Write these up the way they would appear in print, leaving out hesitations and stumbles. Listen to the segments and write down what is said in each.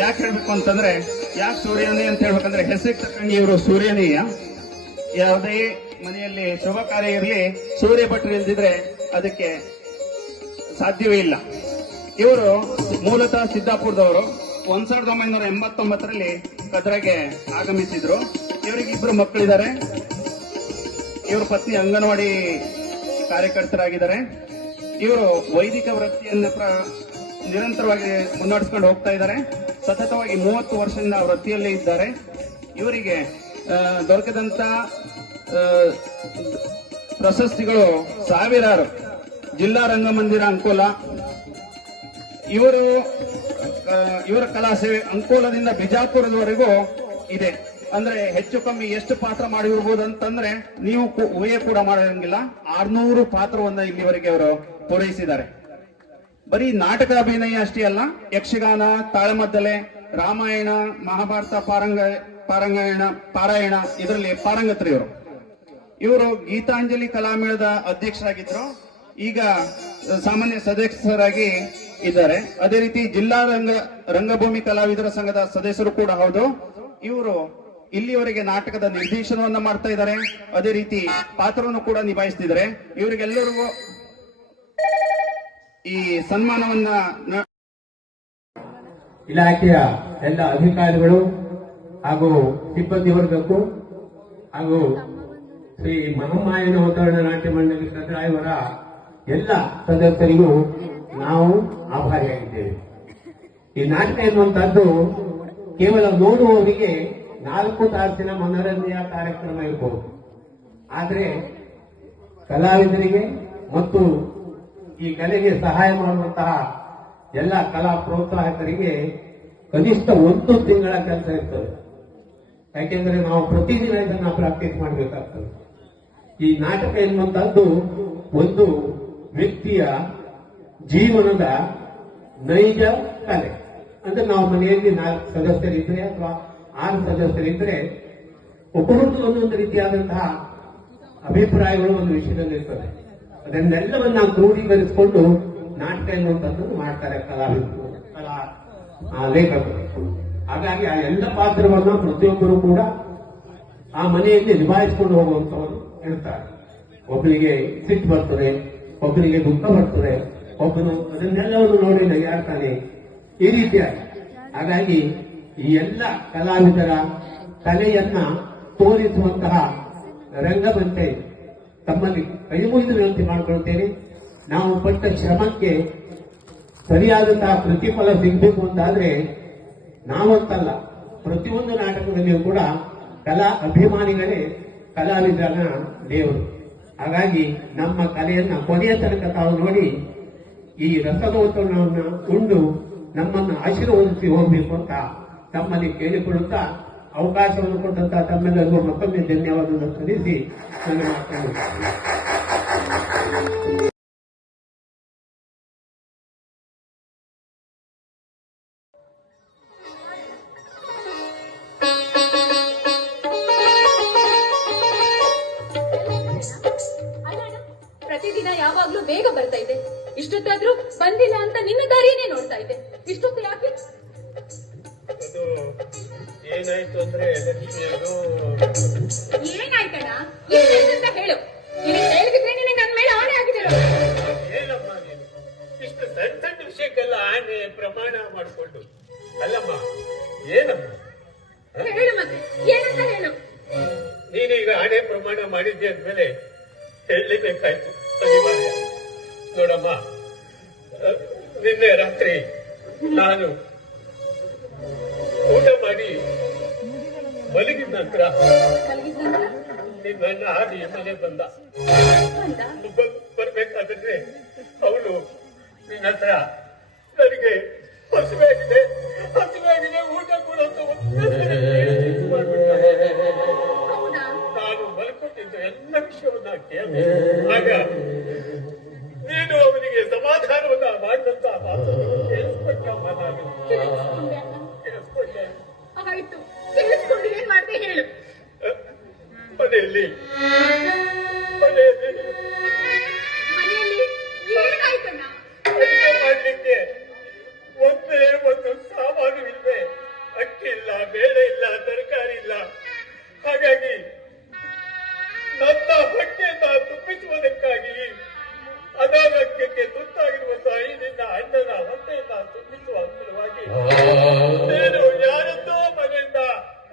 ಯಾಕೆ ಹೇಳ್ಬೇಕು ಅಂತಂದ್ರೆ, ಯಾಕೆ ಸೂರ್ಯನೇ ಅಂತ ಹೇಳ್ಬೇಕಂದ್ರೆ ಹೆಸರಿಗೆ ತಕ್ಕಂಗೆ ಇವರು ಸೂರ್ಯನೀಯ. ಯಾವುದೇ ಮನೆಯಲ್ಲಿ ಶುಭ ಕಾರ್ಯ ಇರಲಿ, ಸೂರ್ಯ ಭಟ್ರು ಇಲ್ದಿದ್ರೆ ಅದಕ್ಕೆ ಸಾಧ್ಯವೇ ಇಲ್ಲ. ಇವರು ಮೂಲತಃ ಸಿದ್ದಾಪುರದವರು. 1989ರಲ್ಲಿ ಕದ್ರಾಗೆ ಆಗಮಿಸಿದ್ರು. ಇವರಿಗೆ 2 ಮಕ್ಕಳಿದ್ದಾರೆ. ಇವ್ರ ಪತ್ನಿ ಅಂಗನವಾಡಿ ಕಾರ್ಯಕರ್ತರಾಗಿದ್ದಾರೆ. ಇವರು ವೈದಿಕ ವೃತ್ತಿಯನ್ನು ನಿರಂತರವಾಗಿ ಮುನ್ನಡೆಸ್ಕೊಂಡು ಹೋಗ್ತಾ ಇದ್ದಾರೆ. ಸತತವಾಗಿ 30 ವರ್ಷದಿಂದ ವೃತ್ತಿಯಲ್ಲೇ ಇದ್ದಾರೆ. ಇವರಿಗೆ ದೊರಕದಂತ ಪ್ರಶಸ್ತಿಗಳು ಸಾವಿರಾರು. ಜಿಲ್ಲಾ ರಂಗಮಂದಿರ ಅಂಕೋಲ, ಇವರ ಕಲಾ ಸೇವೆ ಅಂಕೋಲದಿಂದ ಬಿಜಾಪುರದವರೆಗೂ ಇದೆ. ಅಂದ್ರೆ ಹೆಚ್ಚು ಕಮ್ಮಿ ಎಷ್ಟು ಪಾತ್ರ ಮಾಡಿರ್ಬೋದು ಅಂತಂದ್ರೆ ನೀವು ಊಹೆ ಕೂಡ ಮಾಡಿರಂಗಿಲ್ಲ. 600 ಪಾತ್ರವನ್ನ ಇಲ್ಲಿವರೆಗೆ ಅವರು ಪೂರೈಸಿದ್ದಾರೆ. ಬರೀ ನಾಟಕ ಅಭಿನಯ ಅಷ್ಟೇ ಅಲ್ಲ, ಯಕ್ಷಗಾನ, ತಾಳಮದ್ದಲೆ, ರಾಮಾಯಣ, ಮಹಾಭಾರತ ಪಾರಾಯಣ ಇದರಲ್ಲಿ ಪಾರಂಗತರು ಇವರು ಗೀತಾಂಜಲಿ ಕಲಾಮೇಳದ ಅಧ್ಯಕ್ಷರಾಗಿದ್ರು. ಈಗ ಸಾಮಾನ್ಯ ಸದಸ್ಯರಾಗಿ ಇದ್ದಾರೆ. ಅದೇ ರೀತಿ ಜಿಲ್ಲಾ ರಂಗಭೂಮಿ ಕಲಾವಿದರ ಸಂಘದ ಸದಸ್ಯರು ಕೂಡ ಹೌದು. ಇವರು ಇಲ್ಲಿಯವರೆಗೆ ನಾಟಕದ ನಿರ್ದೇಶನವನ್ನ ಮಾಡ್ತಾ ಇದ್ದಾರೆ. ಅದೇ ರೀತಿ ಪಾತ್ರವನ್ನು ಕೂಡ ನಿಭಾಯಿಸ್ತಿದ್ದಾರೆ. ಇವರಿಗೆಲ್ಲರಿಗೂ ಈ ಸನ್ಮಾನವನ್ನ ಇಲಾಖೆಯ ಎಲ್ಲ ಅಧಿಕಾರಿಗಳು ಹಾಗೂ ಸಿಬ್ಬಂದಿ ವರ್ಗಕ್ಕೂ ಹಾಗೂ ಶ್ರೀ ಮಹಾಮಾಯನ ಅವತರಣ ನಾಟ್ಯ ಮಂಡಳಿ ಕದ್ರಾಯವರ ಎಲ್ಲ ಸದಸ್ಯರಿಗೂ ನಾವು ಆಭಾರಿಯಾಗಿದ್ದೇವೆ. ಈ ನಾಟಕ ಎನ್ನುವಂತಹದ್ದು ಕೇವಲ ನೋಡುವವರಿಗೆ 4 ತಾಸಿನ ಮನೋರಂಜನೆಯ ಕಾರ್ಯಕ್ರಮ ಇರಬಹುದು. ಆದರೆ ಕಲಾವಿದರಿಗೆ ಮತ್ತು ಈ ಕಲೆಗೆ ಸಹಾಯ ಮಾಡುವಂತಹ ಎಲ್ಲ ಕಲಾ ಪ್ರೋತ್ಸಾಹಕರಿಗೆ ಕನಿಷ್ಠ 1 ತಿಂಗಳ ಕೆಲಸ ಇರ್ತದೆ. ಯಾಕೆಂದ್ರೆ ನಾವು ಪ್ರತಿದಿನ ಇದನ್ನ ಪ್ರಾಕ್ಟೀಸ್ ಮಾಡಬೇಕಾಗ್ತದೆ. ಈ ನಾಟಕ ಎನ್ನುವಂತಹದ್ದು ಒಂದು ವ್ಯಕ್ತಿಯ ಜೀವನದ ನೈಜ ಕಲೆ. ಅಂದ್ರೆ ನಾವು ಮನೆಯಲ್ಲಿ 4 ಸದಸ್ಯರಿದ್ರೆ ಅಥವಾ 6 ಸದಸ್ಯರಿದ್ರೆ ಒಬ್ಬರದ್ದು ಒಂದೊಂದು ರೀತಿಯಾದಂತಹ ಅಭಿಪ್ರಾಯಗಳು ಒಂದು ವಿಷಯದಲ್ಲಿ ಇರ್ತದೆ. ಅದನ್ನೆಲ್ಲವನ್ನ ಕ್ರೋಢೀಕರಿಸಿಕೊಂಡು ನಾಟಕ ಎನ್ನುವಂಥದ್ದನ್ನು ಮಾಡ್ತಾರೆ ಕಲಾವಿದರು, ಲೇಖಕರು. ಹಾಗಾಗಿ ಆ ಎಲ್ಲ ಪಾತ್ರವನ್ನು ಪ್ರತಿಯೊಬ್ಬರು ಕೂಡ ಆ ಮನೆಯಲ್ಲಿ ನಿಭಾಯಿಸಿಕೊಂಡು ಹೋಗುವಂತವರು ಇರ್ತಾರೆ. ಒಬ್ಬರಿಗೆ ಸಿಟ್ಟು ಬರ್ತದೆ, ಒಬ್ಬರಿಗೆ ದುಃಖ ಬರ್ತದೆ, ಒಬ್ಬನು ಅದನ್ನೆಲ್ಲವನ್ನು ನೋಡಿ ನಗಾಡ್ತಾನೆ, ಈ ರೀತಿಯಾಗಿ. ಹಾಗಾಗಿ ಈ ಎಲ್ಲ ಕಲಾವಿದರ ಕಲೆಯನ್ನ ತೋರಿಸುವಂತಹ ರಂಗಮಂಚೆ ತಮ್ಮಲ್ಲಿ ಕೈಮುಗಿದು ವಿನಂತಿ ಮಾಡಿಕೊಳ್ತೇವೆ. ನಾವು ಪಟ್ಟ ಶ್ರಮಕ್ಕೆ ಸರಿಯಾದಂತಹ ಪ್ರತಿಫಲ ಸಿಗಬೇಕು ಅಂತಾದ್ರೆ ನಾವಂತಲ್ಲ, ಪ್ರತಿಯೊಂದು ನಾಟಕದಲ್ಲಿಯೂ ಕೂಡ ಕಲಾ ಅಭಿಮಾನಿಗಳೇ ಕಲಾವಿದರ ದೇವರು. ಹಾಗಾಗಿ ನಮ್ಮ ಕಲೆಯನ್ನ ಕೊನೆಯ ತನಕ ತಾವು ನೋಡಿ ಈ ರಸಗೋತ್ಸವವನ್ನು ಉಂಡು ನಮ್ಮನ್ನು ಆಶೀರ್ವದಿಸಿ ಹೋಗಬೇಕು ಅಂತ ತಮ್ಮಲ್ಲಿ ಕೇಳಿಕೊಳ್ಳುತ್ತಾ ಅವಕಾಶವನ್ನು ಕೊಟ್ಟಂತಹ ತಮ್ಮೆಲ್ಲರಿಗೂ ಮತ್ತೊಮ್ಮೆ ಧನ್ಯವಾದವನ್ನು ಸಲ್ಲಿಸಿ ನನ್ನ ಮಾತನ್ನು ಪ್ರತಿದಿನ ಯಾವಾಗ್ಲೂ ಬೇಗ ಬರ್ತಾ ಇದೆ. ಇಷ್ಟೊತ್ತಾದ್ರೂ ಬಂದಿಲ್ಲ ಅಂತ ನಿನ್ನ ದಾರಿಯೇ ನೋಡ್ತಾ ಇದ್ದೆ. ಇಷ್ಟೊತ್ತು ಯಾಕೆ? ಏನಾಯ್ತು ಅಂದ್ರೆ ಏನಾಯ್ತಣ್ಣ? ಏನಾಯ್ತಂತ ಹೇಳು. ನೀನು ಹೇಳಿದ್ರೆ ನಿನಗೆ ನನ್ನ ಮೇಲೆ ಆಣೆ ಆಗಿದೆ. ಏನಮ್ಮ ನೀನು ಇಷ್ಟು ಸಣ್ಣ ಸಣ್ಣ ವಿಷಯಕ್ಕೆಲ್ಲ ಆಣೆ ಪ್ರಮಾಣ ಮಾಡಿಕೊಂಡು? ಅಲ್ಲಮ್ಮ, ಏನಮ್ಮ ಹೇಳು ಮತ್ತೆ, ಏನಂತ ಹೇಳು. ನೀನೀಗ ಆಣೆ ಪ್ರಮಾಣ ಮಾಡಿದ್ದೆ ಅಂದ್ಮೇಲೆ ಹೇಳಲೇಬೇಕಾಯ್ತು, ಅನಿವಾರ್ಯ. ನೋಡಮ್ಮ, ನಿನ್ನೆ ರಾತ್ರಿ ನಾನು ಊಟ ಮಾಡಿ ಮಲಗಿದ ನಂತರ ನಿನ್ನ ಆದಿ ಮನೆ ಬಂದ. ಬರ್ಬೇಕಾದ್ರೆ ಅವಳು ನಿನ್ನ ಹತ್ರ ನನಗೆ ಹಸಿವಾಗಿದೆ ಊಟ ಕೊಡೋದು ನಾನು ಮಲ್ಕೊಟ್ಟಿದ್ದು ಎಲ್ಲ ವಿಷಯವನ್ನ ಕೇಳಿದೆ. ಆಗ ನೀನು ಅವನಿಗೆ ಸಮಾಧಾನವನ್ನ ಮಾಡಿದಂತ ಮಾತನ್ನು ಕೇಳಿಸ್ಕೊಂಡಮ್ಮ. ನಾನು ಕೇಳಿಸ್ಕೊಂಡೆ. ಆಯ್ತು, ಕೇಳಿಸ್ಕೊಂಡು ಏನ್ ಮಾಡ್ದೆ ಹೇಳು. ಮನೆಯಲ್ಲಿ ಮನೆಯಲ್ಲಿ ಮನೆಯಲ್ಲಿ ಮನೆಯಲ್ಲಿ ಏನಾಯ್ತಣ್ಣ? ಅಡುಗೆ ಮಾಡ್ಲಿಕ್ಕೆ ಒಂದೇ ಒಂದು ಸಾಮಾನು ಇಲ್ವೇ? ಅಕ್ಕಿ ಇಲ್ಲ, ಬೇಳೆ ಇಲ್ಲ, ತರಕಾರಿ ಇಲ್ಲ. ಹಾಗಾಗಿ ನನ್ನ ಹೊಟ್ಟೆಯನ್ನ ತುಂಬಿಸುವುದಕ್ಕಾಗಿ ಅನಾರೋಗ್ಯಕ್ಕೆ ತುತ್ತಾಗಿರುವ ತಾಯಿ ನಿನ್ನ ಅಣ್ಣನ ಹೊಟ್ಟೆಯನ್ನ ತುಂಬಿಸುವ ಸಲುವಾಗಿ నేను ಯಾರದ್ದೋ ಮನೆಯಿಂದ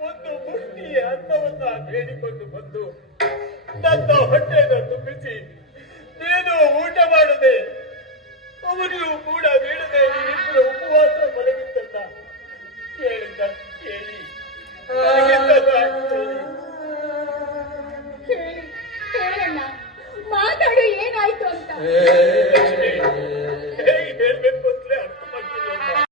ಒಂದು ಮುಷ್ಟಿ ಅನ್ನವನ್ನ ಬೇಡಿಕೊಂಡು ಬಂದು ನನ್ನ ಹೊಟ್ಟೆಯನ್ನು ತುಂಬಿಸಿ ನೀನು ಊಟ ಮಾಡದೆ ಅವರಿಗೂ ಕೂಡ ನೀಡದೆ ನೀವಿಬ್ಬರು ಉಪವಾಸ ಮಲಗಿದ್ದನ್ನ ಕೇಳಿದ ಕೇಳಿ ಹೇಳಿ ಹೇಳಣ್ಣ, ಮಾತಾಡು ಏನಾಯ್ತು ಅಂತ.